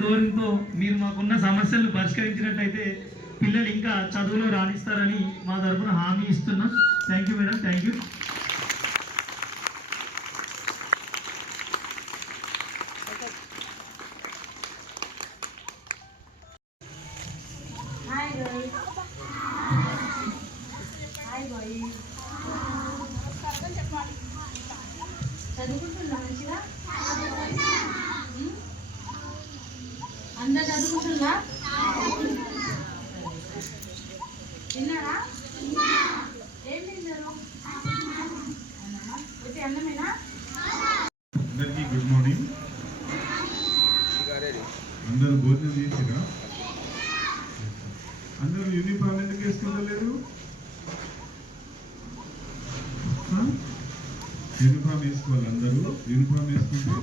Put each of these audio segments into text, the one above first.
ధోరణితో మీరు మాకున్న సమస్యలను పరిష్కరించినట్టయితే పిల్లలు ఇంకా చదువులో రాణిస్తారని మా తరఫున హామీ ఇస్తున్నాం. Thank you madam, thank you. చదువుకుంటున్నా మంచిగా అందరు చదువుకుంటున్నా తిన్నారా? ఏం తిన్నారు? వచ్చి అన్నమేనా? అందరికీ గుడ్ మార్నింగ్. అందరూ భోజనం చేసిరా? అందరూ యూనిఫామ్ ఎందుకు వేసుకుంటలేరు? యూనిఫామ్ వేసుకోవాలి. అందరూ యూనిఫామ్ వేసుకుంటే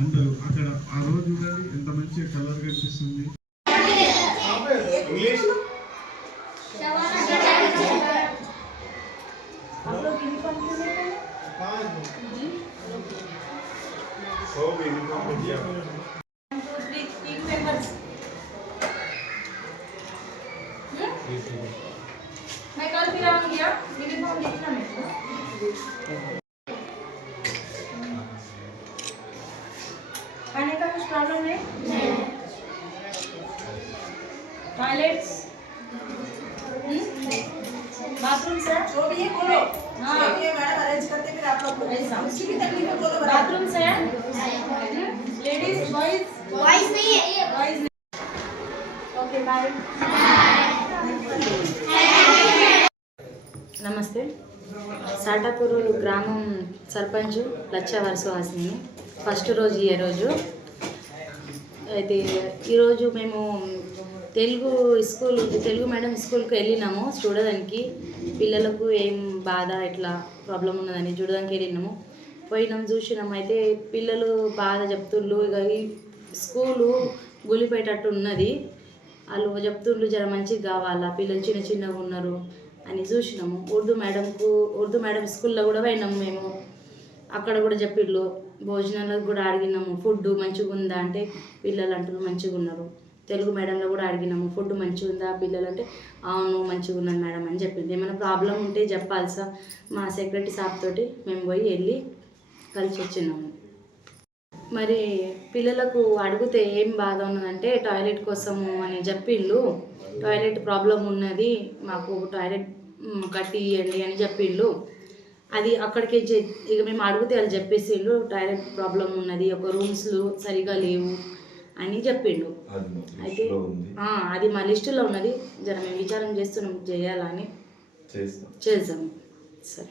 అందరూ అక్కడ ఆ రోజు చూడండి ఎంత మంచిగా కలర్ కనిపిస్తుంది. मैं कल फिर आऊंगी. यूनिफॉर्म देखना मेरे को. खाने का कुछ प्रॉब्लम है? टॉयलेट्स, बाथरूम सर जो भी है बोलो. हाँ ये मैडम अरेंज करते फिर आप लोग ऐसा किसी भी तकलीफ है बोलो. Bathroom sir ladies boys boys नहीं है ये बॉयज. Okay bye. నమస్తే. సాటాపూరు గ్రామం సర్పంచ్ లచ్చవారి సుహాసిని. ఫస్ట్ రోజు ఈ రోజు అయితే ఈరోజు మేము తెలుగు మీడియం స్కూల్కి వెళ్ళినాము చూడడానికి. పిల్లలకు ఏం బాధ ఎట్లా ప్రాబ్లం ఉన్నదని చూడడానికి వెళ్ళినాము. పోయినాము చూసినాము. అయితే పిల్లలు బాధ చెప్తుండ్రు. ఇక ఈ స్కూలు గులిపోయేటట్టు ఉన్నది. వాళ్ళు చెప్తుండ్రు జర మంచిగా కావాలా, పిల్లలు చిన్న చిన్నగా ఉన్నారు అని చూసినాము. ఉర్దూ మేడం స్కూల్లో కూడా పోయినాము మేము. అక్కడ కూడా చెప్పిళ్ళు. భోజనాలకు కూడా అడిగినాము ఫుడ్ మంచిగా ఉందా అంటే పిల్లలు అంటున్నారు మంచిగా ఉన్నారు. తెలుగు మేడంలో కూడా అడిగినాము ఫుడ్ మంచిగా ఉందా పిల్లలు అంటే అవును మంచిగా ఉన్నది మేడం అని చెప్పింది. ఏమైనా ప్రాబ్లం ఉంటే చెప్పాలి సార్. మా సెక్రటరీ సాబ్ తోటి మేము వెళ్ళి కలిసి వచ్చినాము. మరి పిల్లలకు అడిగితే ఏం బాధ ఉన్నదంటే టాయిలెట్ కోసము అని చెప్పిళ్ళు. టాయిలెట్ ప్రాబ్లం ఉన్నది, మాకు టాయిలెట్ కట్టియండి అని చెప్పిళ్ళు. అది అక్కడికి ఇక మేము అడిగితే వాళ్ళు చెప్పేసిళ్ళు టాయిలెట్ ప్రాబ్లం ఉన్నది, ఒక రూమ్స్లు సరిగా లేవు అని చెప్పిండు. అయితే అది మా లిస్టులో ఉన్నది. జర మేము విచారం చేస్తున్నాం చేయాలని. చేద్దాం సరే.